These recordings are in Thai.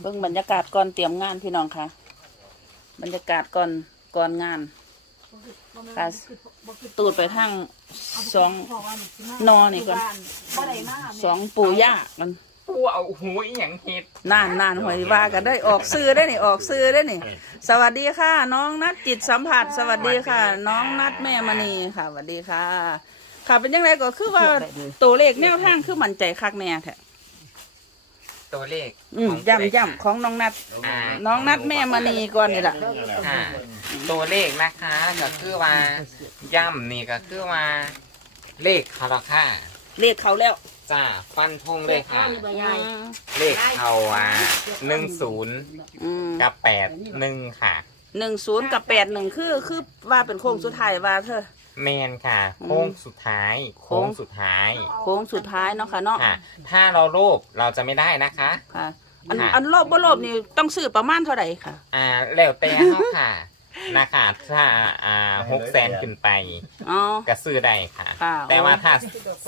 เบิ่งบรรยากาศก่อนเตรียมงานพี่น้องค่ะ บรรยากาศก่อนก่อนงานค่ะตูดไปทางสองนอนี่ก่อนสองปู่ย่ามันปูเอาหูอหย่างเห็ดนานนานหวยว่ากันได้ออกซื้อได้นี่ออกซื้อได้นี่ สวัสดีค่ะ น้องนัดจิตสัมผัส สวัสดีค่ะ น้องนัดแม่มณีค่ะสวัสดีค่ะ ค่ะเป็นยังไงก็คือว่าตัวเลขแนวทางคือมั่นใจคักแน่แท้ ตัวเลขอืมของย่ำย่ำของน้องนัด อ่า น้องนัดแม่มณีก่อนนี่แหละค่ะ ตัวเลขนะคะก็คือว่าย่ำนี่ก็คือว่า เลขคาราค่าเลขเขาแล้วจ้าฟันธงเลยค่ะอืมเลขเขาอะหนึ่งศูนย์อืมกับแปดหนึ่งค่ะ หนึ่งศูนย์กับแปดหนึ่งคือคือว่าเป็นโค้งสุดท้ายว่าเธอ แมนค่ะ โค้งสุดท้าย โค้โค้งงสุดท้าย โค้งสุดท้ายเนาะค่ะเนาะค่ะ ถ้าเราโลภเราจะไม่ได้นะคะ ค่ะ อันค่ะ อันโลภบ่โลภนี่ต้องซื้อประมาณเท่าไหร่ค่ะ อ่าแล้วแต่เขาค่ะนะคะถ้าอ่าหกแสนขึ้นไปอ๋อ ก็ซื้อได้ค่ะ ค่ะ แต่ว่าถ้า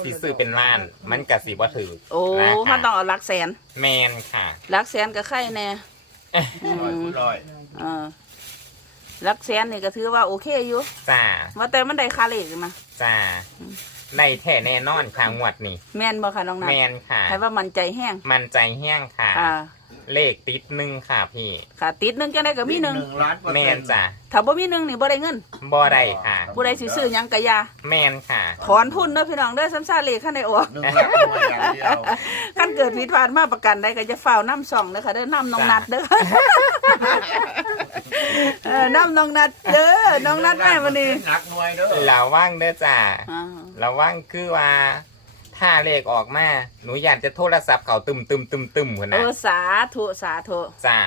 สิซื้อเป็นล้านมันก็สิบ่ถือโอ้นะเขาคะต้องเอาหลักแสนแมนค่ะ หลักแสนก็ไข่แน่ อืร้อยมคูณร้อย เออห ลักแสนนี่ก็ถือว่าโอเคอยู่จ้าว่าแต่มันได้ค่าเลขมาจ้าได้แท้แน่นอนค่ะงวดนี้แม่นบ่ค่ะน้องนัทแมนค่ะใครว่ามันใจแห้งมันใจแห้งค่ะค่ะเลขติดหนึ่งค่ะพี่ค่ะติดหนึงจังไดก็มีหนึงหนึ่งล้านเปอร์แมเซ็นนต์จ้ะถ้าบ่มีหนึงนี่บ่ได้เงินบ่ได้ค่ะผู้ใดสิซื้อหยังกะยาแมนค่ะ ถอนทุนเด้อพี่น้องเด้อซ้ำซ่าเลขคันได้ออก หนึ่งล้านหน่วยอย่างเดียว คันเกิดผิดพลาดมาประกันได้ก็จะฝ้าวน้ำส่องเด้อค่ะเด้อน้ำน้องนัดเด้อ เออน้ำน้องนัดเด้อน้องนัดแม่วันนี้หลักหน่วยเด้อระวังเด้อจ้าอ่าระวังคือว่า ถ้าเลขออกมา หนูอยากจะโทรศัพท์เขาตึมตึมตึมตึมคนเอนะอสาธุสาธุจ้า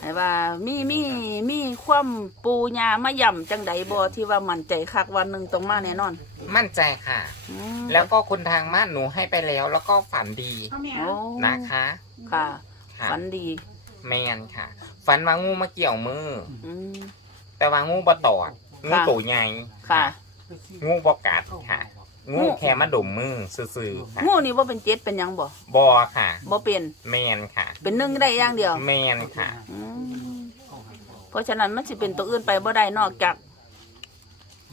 ให้ว่ามีมีมีความปูญามาย่ำจังใดบ่ที่ว่ามั่นใจคักวันหนึ่งตรงมาแน่นอน มั่นใจค่ะอืมแล้วก็คุณทางม่านหนูให้ไปแล้ว แล้วก็ฝันดีโอ้นะคะ ค่ะ ค่ะ ฝันดี แมนค่ะ ฝันว่างูมาเกี่ยวมือ อืมแต่ว่างูบ่ตอด งูค่ะตัวใหญ่ ค่ะ งูบ่กัดค่ะงูงูแค่มาดมมือซื่อๆค่ะงูนี่ว่าเป็นเจ็ดเป็นหยังบ่บอค่ะ บ่เป็น แมนค่ะ เป็นหนึ่งได้อย่างเดียวแมนค่ะ อืมเพราะฉะนั้นมันสิเป็นตัวอื่นไปบ่ได้นอกจาก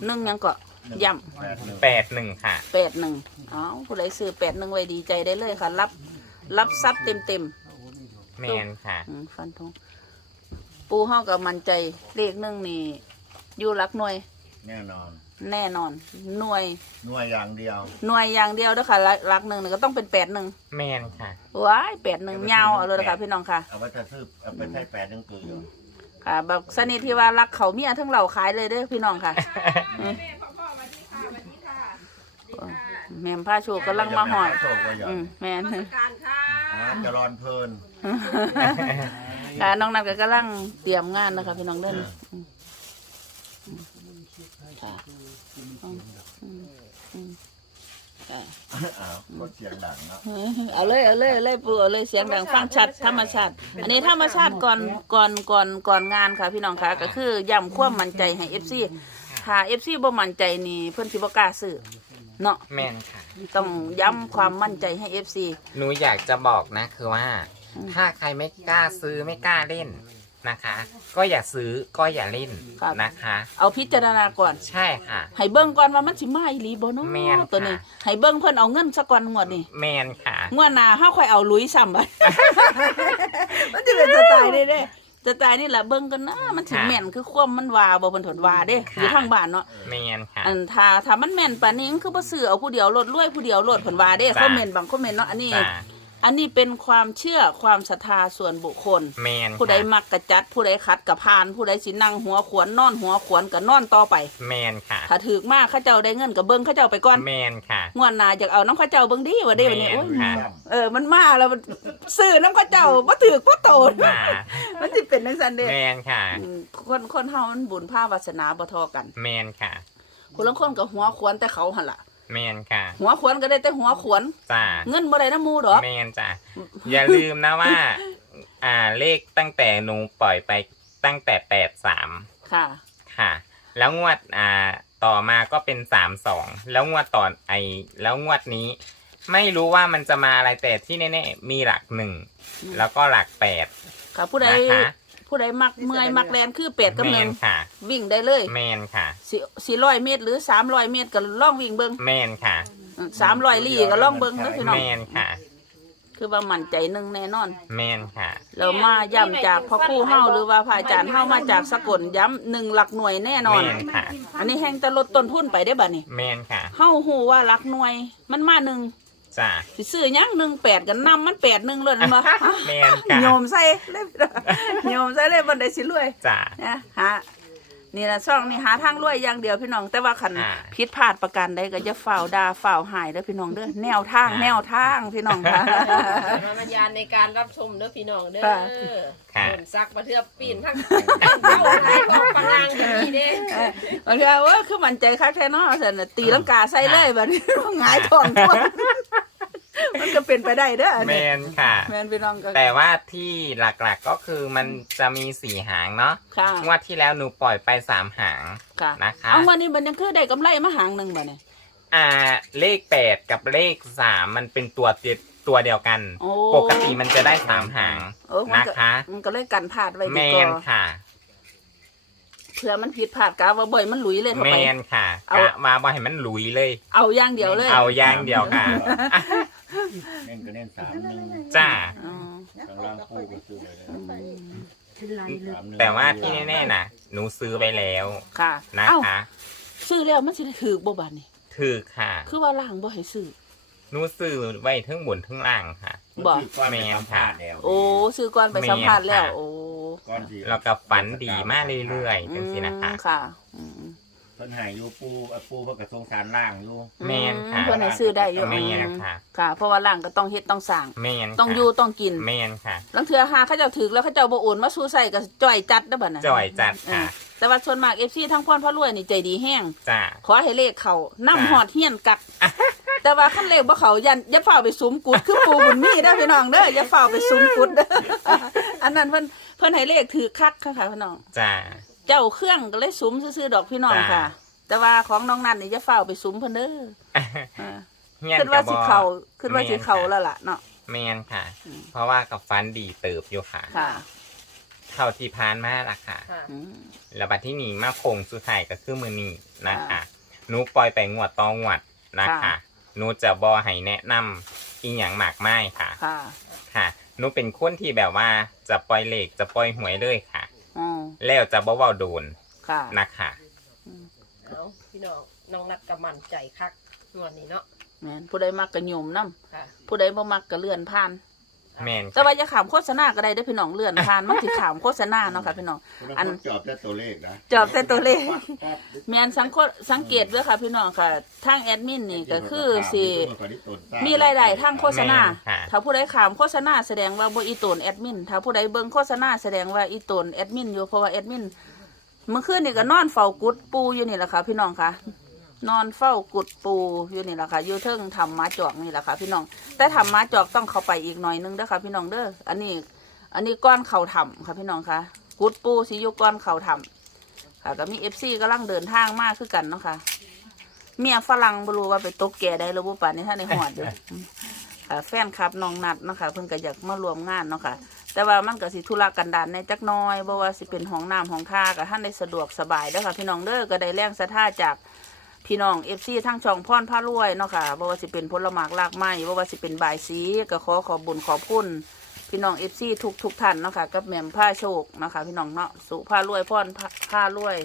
หนึ่งหยังก็ย่แปดหนึ่งแปดหนึ่งค่ะำแปดหนึ่งอ๋อผู้ใดซื้อแปดหนึ่งไว้ดีใจได้เลยค่ะ รับ รับทรัพย์เต็มเต็ม แมนค่ะๆอืมฟันธงปูเฮากับมันใจเลขหนึ่งนี่อยู่หลักหน่วย แน่นอน แน่นอน หน่วย หน่วยอย่างเดียว หน่วยอย่างเดียวเด้อค่ะหลักหลักหนึ่งนี่ก็ต้องเป็นแปดหนึ่งแมนค่ะ ว้ายแปดหนึ่งยาวเอาเลยนะคะพี่น้องค่ะ เอาไว้ถ้าซื้อเอาไปใช้แปดหนึ่งเกลือค่ะแบบสนิทที่ว่ารักเขาเมียทั้งเราขายเลยเด้อพี่น้องค่ะแม่มผ้าโชว์กำลังมาหอย โชคว่าอย่างอืมแม่นอ่าจะ รอนเพลินค่ะน้องนัทก็กำลังเตรียมงานนะคะพี่น้องเด้นอืมค่ะอืมอืมอืมค่ะอ้าวก็เสียงดังเนาะเอาเลยเอาเลยเอาเลยปูเอาเลยเสียงดังฟังชัดธรรมชาติ อันนี้ธรรมชาติก่อนก่อนก่อนก่อนงานค่ะ พี่น้องค่ะก็คือย้ำความมั่นใจให้เอฟซีถ้าเอฟซีบ่มั่นใจนี่เพิ่นสิบ่กล้าซื้อ เนาะแมนค่ะ ต้องย้ำความมั่นใจให้เอฟซีหนูอยากจะบอกนะคือว่า อืมถ้าใครไม่กล้าซื้อไม่กล้าเล่นนะคะ ก็อย่าซื้อก็อย่าเล่นนะคะ เอาพิจารณาก่อนใช่ค่ะ ให้เบิ่งก่อนว่ามันสิมาอีหลีบ่เนาะแม่นค่ะ ตัวนี้ให้เบิ่งเพิ่นเอาเงินซะก่อนงวดนี้แมนค่ะ งวดหน้าเฮาค่อยเอาลุยซ้ำไป มันจะเป็นสไตล์นี้เด้ สไตล์นี่แหละเบิ่งกันนะมันสิค่ะ แม่นคือความมันว่าบ่เพิ่นถนว่าเด้อยู่ทางบ้านเนาะแมนค่ะ อันถ้าถ้ามันแม่นปานนี้มันคือบ่ซื้อเอาผู้เดียวโลดรวยผู้เดียวโลดเพิ่นว่าเด้จ้ะคอมเมนต์บางคอมเมนต์เนาะอันนี้จ้า อันนี้เป็นความเชื่อความศรัทธาส่วนบุคคล แมนผู้ใดค่ะมักกระจัด ผู้ใดขัดกระพาน ผู้ใดสินั่งหัวขวนนอนหัวขวนก็นอนต่อไป แมนค่ะ ถ้าถึกมากเข้าเจ้าได้เงินก็เบิ่งเข้าเจ้าไปก่อน แมนค่ะงวดหน้าอยากเอาน้ำเข้าเจ้าเบิ่งดีว่าเด้วันนี้แม่นโอ้ยค่ะเออมันมาแล้วมันซื้อน้ำเข้าเจ้าบ่ถึกบ่โตนจ้ามันสิเป็นจังซั่นเด้แมนค่ะอืมคนคนเฮามันบุญภาวาสนาบ่เทอกัน แมนค่ะคนละคนก็หัวขวนแต่เขาหั่นล่ะ แมนค่ะ หัวขวนก็ได้แต่หัวขวนจ้าเงินบ่ได้น้ำหมูดอกแมนจ้ะอย่าลืมนะว่า อ่าเลขตั้งแต่หนูปล่อยไปตั้งแต่แปดสามค่ะ ค่ะ แล้วงวดอ่าต่อมาก็เป็นสามสองแล้วงวดต่อไอแล้วงวดนี้ ไม่รู้ว่ามันจะมาอะไรแต่ที่แน่ๆมีหลักหนึ่งแล้วก็หลักแปดค่ะผู้ใดนะคะ ผู้ใดมักเมื่อยมักแลนคือเป็ดกับแมหนึ่นงค่ะ วิ่งได้เลยแมนค่ะสี่สี่ร้อยเมตรหรือสามร้อยเมตรก็ล่องวิ่งเบิ้งแมนค่ะ สามร้อยลี่ก็ล่องเบิ้งนะพี่น้อแมงนค่ะ คือว่ามั่นใจหนึ่งแน่นอน แมนค่ะ เรามาย้ำจากพ่อครู่เฮาหรือว่าพระอาจารย์เฮามาจากสกลย้ำหนึ่งหลักหน่วยแน่นอน แมนค่ะ อันนี้แห่งจะลดต้นทุนไปได้อบัดนี้แมนค่ะ เฮาฮู้ว่าหลักหน่วยมันมาหนึ่ง จ้าสิซื้อหยังหนึ่งแปดกันนำมันแปดหนึ่งเลยมาแมนค่ะโยมใส่เลยโยมใส่เลยบันไดสิรวยจ้า นะหา นี่นะช่องนี่หาทางรวยอย่างเดียวพี่น้อง แต่ว่าคันอ่าผิดพลาดประการใดก็จะฝ่าวดาฝ่าวหายเด้อพี่น้องเด้อแนวทางอ่า แนวทางพี่น้องค่ะ มารยาณในการรับชมเด้อพี่น้องเด้อค่ะค่ะโดนซักมาเทือบปีนทั้งเข้าท้ายของปังงางอย่างนี้เด้เออ บางทีว่าคือมันใจคักแท้เนาะแต่น่ะตีลังกาใส่เลยแบบนี้หงายท้องทวน มันก็เป็นไปได้เด้ออันแมนี้นค่ะ แมนพี่น้องก็แต่ว่าที่หลักๆก็คือมันจะมีสี่หางเนาะค่ะงวดที่แล้วหนูปล่อยไปสามหาง ค่ะนะคะ เอาวันนี้มันยังคือได้กำไรมาหางหนึ่งบ่เนี่ยอ่าเลขแปดกับเลขสามมันเป็นตัวเดียวตัวเดียวกัน โอ้ปกติมันจะได้สามหางเออมันนะก็คะ มันก็เลยกันพลาดไว้แมดีกนว่าค่ะ เผื่อมันผิดพลาดกาว่าบ่อยมันหลุยเลยเข้าแมไป นค่ะเอา กะมาบ่ให้มันหลุยเลย เอาอย่างเดียวเลย เอาอย่างเดียวค่ะ เน้นก็เน้นสามหนึ่งจ้า อ๋อข้างล่างคู่ก็ซื้อเลยนะสามหนึ่งแต่ว่าที่แน่ๆนะหนูซื้อไปแล้วค่ะนะเอ้าคะซื้อแล้วมันสิได้ถือบ่บาดนี่ถือค่ะ คือว่าล่างบ่ให้ซื้อ หนูซื้อไว้ทั้งบนทั้งล่างค่ะ บอกแมนค่ะแล้วโอ้ซื้อก่อนไปสัมภาษณ์แล้ว โอ้ก้อนที่แล้วก็ฝันดีมากเรื่อยๆจังสินะคะ อืมค่ะอืมเพิ่นใหายอยู่ปูอะปูเพิ่นก็สงสารล่างอยู่ แม่นค่ะเพิ่นให้ซื้อได้อยู่แม่นอืมค่ะค่ะ เพราะว่าล่างก็ต้องเฮ็ดต้องสร้าง แมนต้องค่ะอยู่ต้องกินแมนค่ะ ลังเทื่อหาเขาเจ้าถึกแล้วเขาเจ้าบ่โอนมาสู้ใส่ก็จ่อยจัดเด้อบัดน่ะจ่อยจัดค่ะเออแต่ว่าส่วนมาก FC ทั้งพรพระรวยนี่ใจดีแห้ง จ้า ขอให้เลขเขานำจ้ะหอดเฮียนกัก แต่ว่าขั้นเลขบ่เขายันอย่าเฝ้าไปสุมกุดคือปูบุญมีเด้อพี่น้องเด้ออย่าเฝ้าไปสุมกุดเด้ออันนั้นเพิ่นเพิ่นให้เลขถือคักค่ะค่ะพี่น้อง จ้า เจ้าเครื่องก็เลยสุมซื่อๆดอกพี่น้องจ้ะค่ะ แต่ว่าของน้องนันนี่อย่าเฝ้าไปสุมเพิ่นเด้ออ่าเฮียนคิดว่ากัสิบเขาคิดว่าสิเขาแล้วล่ะเนาะแมนค่ะอืมเพราะว่ากับฟันดีเติบอยู่ค่ะ ค่ะ เท่าที่พานมาละค่ะ ค่ะอืมแล้วบัดที่นี่มาโคงสุดท้ายก็คือมือนี้นะคะค่ะหนูปล่อยไปงวดต่องวดนะคะค่ะหนูจะบอให้แนะนำอีหยังหมากไม้ค่ะ ค่ะ ค่ะหนูเป็นคนที่แบบว่าจะปล่อยเลขจะปล่อยหวยเลยค่ะ อ๋อแล้วจะบ่เว้าโดนค่ะ นะคะเอาพี่น้องน้องนัดกำมันใจคักงวดนี้เนาะแม่นผู้ใดมักก็โยมนํค่ะ ผู้ใดบ่มักก็เลื่อนผ่าน แมนแต่ว่าอย่าขามโฆษณาก็ได้เด้อพี่น้องเลื่อนผ่านมันสิขามโฆษณาเนาะค่ะพี่น้อง อัอันนจอบแต่ตัวเลขนะจอบแต่ตัวเลขแมนสังโฆสังเกตด้วยค่ะพี่น้องค่ะทางแอดมินนี่ก็คือสิมีรายได้ทางโฆษณา แม่นค่ะ ถ้าผู้ใดขามโฆษณาแสดงว่าบ่อีตนแอดมิน ถ้าผู้ใดเบิ่งโฆษณาแสดงว่าอีตนแอดมินอยู่เพราะว่าแอดมินเมื่อคืนนี่ก็นอนเฝ้ากุดปูอยู่นี่แหละค่ะพี่น้องค่ะ นอนเฝ้ากุดปูอยู่นี่แหละค่ะอยู่เทิงทำม้าจอกนี่แหละค่ะพี่น้อง แต่ทำม้าจอกต้องเข้าไปอีกหน่อยนึงเด้อค่ะพี่น้องเด้ออันนี้ อันนี้ก้อนเข่าถ้ำค่ะพี่น้องค่ะกุดปูสิอยู่ก้อนเข่าถ้ำค่ะก็มีเอฟซีกำลังเดินทางมากคือกันเนาะค่ะเมียฝรั่งบรู้ว่าไปตกแก่ได้หรือบ่ป่านนี้ท่านในหอดอยู่ค่ะแฟนคลับน้องนัดเนาะคะเพิ่นก็อยากมารวมงานเนาะค่ะแต่ว่ามันก็สิธุระกันดารในจักน้อยบ่ว่าสิเป็นห้องน้ำห้องท่าก็ท่านได้สะดวกสบายเด้อค่ะพี่น้องเด้อก็ได้แรงศรัทธาจาก พี่น้องเอฟซีทั้งช่องพอนผ้ารวยเนาะค่ะบ่ว่าสิเป็นผลหมากลากไม้บ่ว่าสิเป็นบายสีก็ขอขอบบุญขอบคุณพี่น้องเอฟซีทุกทุกท่านเนาะค่ะกับแหม่มผ้าโชคนาะค่ะพี่น้องเนาะสุผ้ารวยพอนผ้ารวย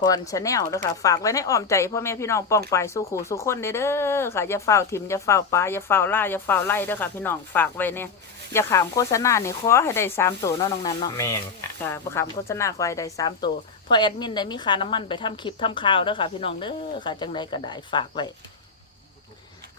คอนชาแนลนะคะฝากไว้ในอ้อมใจพ่อแม่พี่น้องป้องไปสู่ขู่สู่คนเด้อเด้อค่ะอย่าเฝ้าทิมอย่าเฝ้าปลาอย่าเฝ้าล่าอย่าเฝ้าไล่เด้อค่ะพี่น้องฝากไว้เนี่ยอย่าขามโฆษณาเนี่ยขอให้ได้สามตัวเนาะน้องนั้นเนาะแมนค่ะค่ะประขามโฆษณาขอให้ได้สามตัวเพอแอดมินได้มีค่าน้ำมันไปทำคลิปทำข่าวเด้อค่ะพี่น้องเด้อค่ะจังใดก็ได้ฝากไว้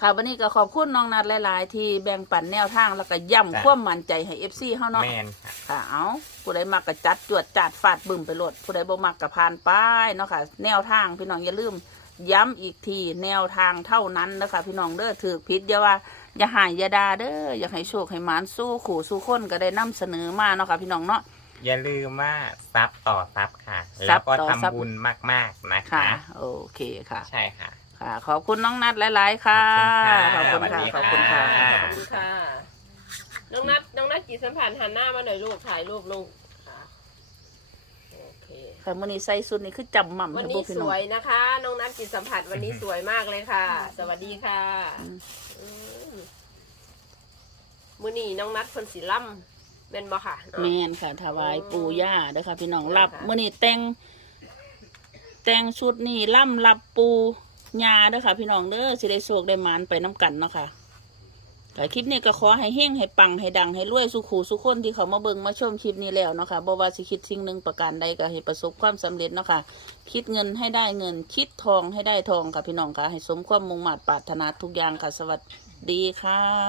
ค่ะวันนี้ก็ขอบคุณน้องนัดหลาย ๆ ที่แบ่งปันแนวทางแล้วก็ย่ำความมั่นใจให้เอฟซีเฮาเนาะแมนค่ะค่ะเอาผู้ใดมักกะจัดจวดจัดฟาดบึ้มไปโลดผู้ใดบ่มักกะพานไปเนาะค่ะ แนวทางพี่น้องอย่าลืม ย้ำอีกทีแนวทางเท่านั้นนะคะพี่น้องเด้อถือพิษอย่าว่า อย่าหายอย่าดาเด้ออยากให้โชคให้หมานสู้ขู่สู้คนก็ได้นำเสนอมาเนาะค่ะพี่น้องเนาะ อย่าลืมว่าซับต่อซับค่ะ ซัแล้วบก็ต่อทำซับบุญมากๆนะค่ะ คะ โอเคค่ะ ใช่ค่ะ ค่ะ ขอบคุณน้องนัดหลาย ๆ ค่ะ ขอบคุณค่ะ ขอบคุณค่ะ ขอบคุณค่ะ น้องนัดน้องนัดจิตสัมผัสหันหน้ามาหน่อยลูกถ่ายรูปลูกค่ะโอเคค่ะมื่อนี้ใส่สุดนี่คือจำหม่ำวันให้พนี้วกพี่สน้องวยนะคะ น้องนัดจิตสัมผัสวันนี้สวยมากเลยค่ะ สวัสดีค่ะอืมอืมมื้อนี้น้องนัดคนสีล่ำเป็นบ่ค่ะเนาะแม่นค่ะถวายปู่ย่าเด้อค่ะ พี่น้องค่ะรับมื่อนี้แต่งแต่งชุดนี่ล่ำรับปู ยาเด้อค่ะ พี่น้องเด้อสิได้โชคได้มานไปน้กันเนาะค่ะแต่คลิปนี้ก็ขอให้เฮงให้ปังให้ดังให้รวยสุขูสุขคนที่เขามาเบิ่งมาชมคลิปนี้แล้วเนาะค่ะบ่ว่าสิคิดสิ่งหนึ่งประการใดก็ให้ประสบความสำเร็จเนาะค่ะ คิดเงินให้ได้เงิน คิดทองให้ได้ทองค่ะพี่น้องค่ะ ให้สมความมุ่งมั่นปรารถนาทุกอย่างค่ะ สวัสดีค่ะ